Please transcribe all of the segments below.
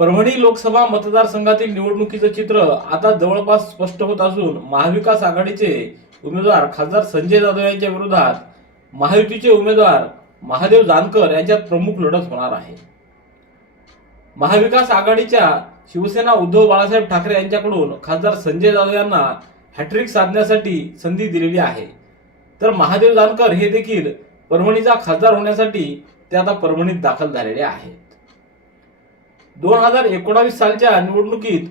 परभणी लोकसभा मतदारसंघातील निवडणुकीचं चित्र आता जवळपास स्पष्ट होत असून महाविकास आघाडीचे उमेदवार खासदार संजय जाधव यांच्या विरोधात महायुतीचे उमेदवार महादेव जानकर यांच्यात प्रमुख लढत होणार आहे. महाविकास आघाडीच्या शिवसेना उद्धव बाळासाहेब ठाकरे यांच्याकडून खासदार संजय जाधव यांना हॅट्रिक साधण्यासाठी संधी दिलेली आहे. तर महादेव जानकर हे देखील परभणीचा खासदार होण्यासाठी ते आता परभणीत दाखल झालेले आहेत दोन हजार एकोणावीस सालच्या निवडणुकीत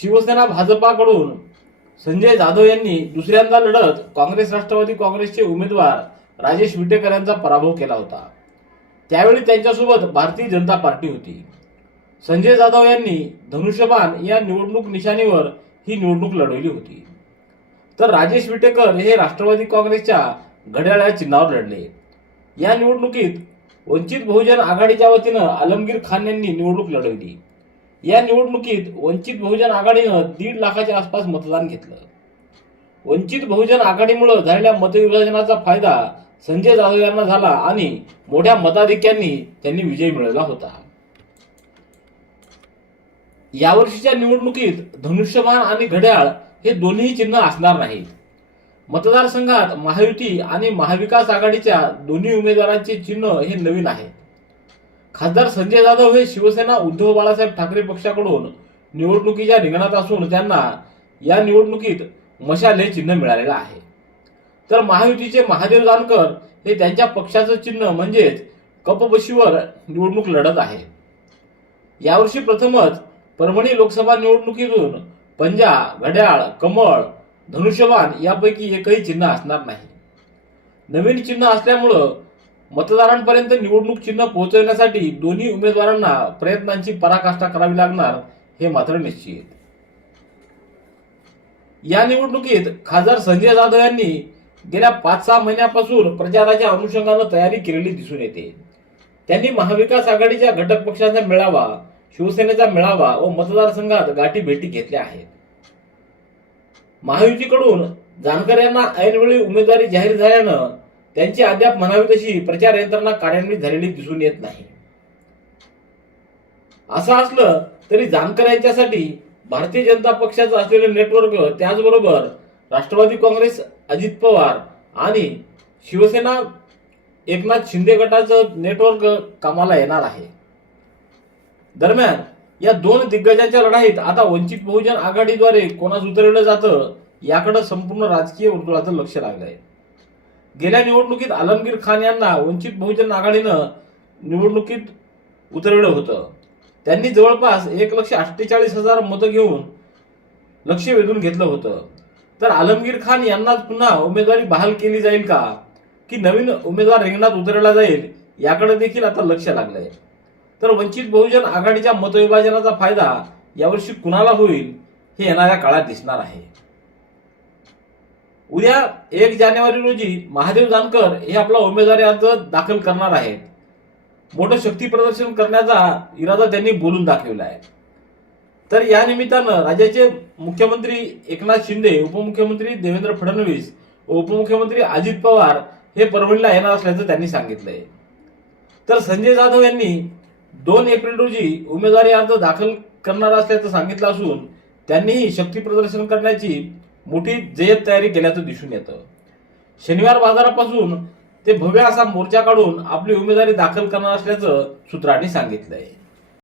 शिवसेना भाजपाकडून संजय जाधव यांनी दुसऱ्यांदा लढत काँग्रेस राष्ट्रवादी काँग्रेसचे उमेदवार राजेश विटेकर यांचा पराभव केला होता. त्यावेळी त्यांच्यासोबत भारतीय जनता पार्टी होती. संजय जाधव यांनी धनुष्यबाण या निवडणूक निशाणीवर ही निवडणूक लढवली होती. तर राजेश विटेकर हे राष्ट्रवादी काँग्रेसच्या घड्याळ्या चिन्हावर लढले. या निवडणुकीत वंचित बहुजन आघाडीच्या वतीनं आलमगीर खान यांनी निवडणूक लढवली. या निवडणुकीत वंचित बहुजन आघाडीनं दीड लाखाच्या आसपास मतदान घेतलं. वंचित बहुजन आघाडीमुळे झालेल्या मतविभाजनाचा फायदा संजय जाधव यांना झाला आणि मोठ्या मताधिक्यांनी त्यांनी विजय मिळवला होता. यावर्षीच्या निवडणुकीत धनुष्यबाण आणि घड्याळ हे दोन्ही चिन्ह असणार नाहीत. मतदारसंघात महायुती आणि महाविकास आघाडीच्या दोन्ही उमेदवारांचे चिन्ह हे नवीन आहे. खासदार संजय जाधव हे शिवसेना उद्धव बाळासाहेब ठाकरे पक्षाकडून निवडणुकीच्या रिंगणात असून त्यांना या निवडणुकीत मशाल हे चिन्ह मिळालेलं आहे. तर महायुतीचे महादेव जानकर हे त्यांच्या पक्षाचं चिन्ह म्हणजेच कपबशीवर निवडणूक लढत आहे. यावर्षी प्रथमच परभणी लोकसभा निवडणुकीतून पंजा घड्याळ कमळ धनुष्यबाण यापैकी एकही चिन्ह असणार नाही. नवीन चिन्ह असल्यामुळं मतदारांपर्यंत निवडणूक चिन्ह पोहोचवण्यासाठी दोन्ही उमेदवारांना प्रयत्नांची पराकाष्ठा करावी लागणार हे मात्र निश्चित. या निवडणुकीत खासदार संजय जाधव यांनी गेल्या पाच सहा महिन्यापासून प्रचाराच्या अनुषंगानं तयारी केलेली दिसून येते. त्यांनी महाविकास आघाडीच्या घटक पक्षांचा मेळावा शिवसेनेचा मेळावा व मतदारसंघात गाठी भेटी घेतल्या आहेत. महायुतीकडून जानकर यांना ऐनवेळी उमेदवारी जाहीर झाल्यानं त्यांची अद्याप म्हणावी तशी प्रचार यंत्रणा कार्यान्वित झालेली दिसून येत नाही. असं असलं तरी जानकर यांच्यासाठी भारतीय जनता पक्षाचं असलेलं नेटवर्क त्याचबरोबर राष्ट्रवादी काँग्रेस अजित पवार आणि शिवसेना एकनाथ शिंदे गटाचं नेटवर्क कामाला येणार आहे. दरम्यान या दोन दिग्गजांच्या लढाईत आता वंचित बहुजन आघाडीद्वारे कोणास उतरवलं जातं याकडे संपूर्ण राजकीय वर्तुळाचं लक्ष लागलंय. गेल्या निवडणुकीत आलमगीर खान यांना वंचित बहुजन आघाडीनं निवडणुकीत उतरवलं होतं. त्यांनी जवळपास एक लक्ष अठ्ठेचाळीस हजार मतं घेऊन लक्ष वेधून घेतलं होतं. तर आलमगीर खान यांनाच पुन्हा उमेदवारी बहाल केली जाईल का? की नवीन उमेदवार रिंगणात उतरवला जाईल याकडे देखील आता लक्ष लागलंय. तर वंचित बहुजन आघाडीच्या मतविभाजनाचा फायदा यावर्षी कुणाला होईल हे येणाऱ्या काळात दिसणार आहे. उद्या एक जानेवारी रोजी महादेव जानकर हे आपला उमेदवारी अर्ज दाखल करणार आहेत. मोठं शक्ती प्रदर्शन करण्याचा इरादा त्यांनी बोलून दाखवला आहे. तर या निमित्तानं राज्याचे मुख्यमंत्री एकनाथ शिंदे उपमुख्यमंत्री देवेंद्र फडणवीस व उपमुख्यमंत्री अजित पवार हे परभणीला येणार असल्याचं त्यांनी सांगितलंय. तर संजय जाधव यांनी दोन एप्रिल रोजी उमेदवारी अर्ज दाखल करणार असल्याचं सांगितलं असून त्यांनीही शक्ती प्रदर्शन करण्याची मोठी जय्यत तयारी केल्याचं दिसून येतं. शनिवार बाजारापासून ते भव्य असा मोर्चा काढून आपली उमेदवारी दाखल करणार असल्याचं सूत्रांनी सांगितलंय.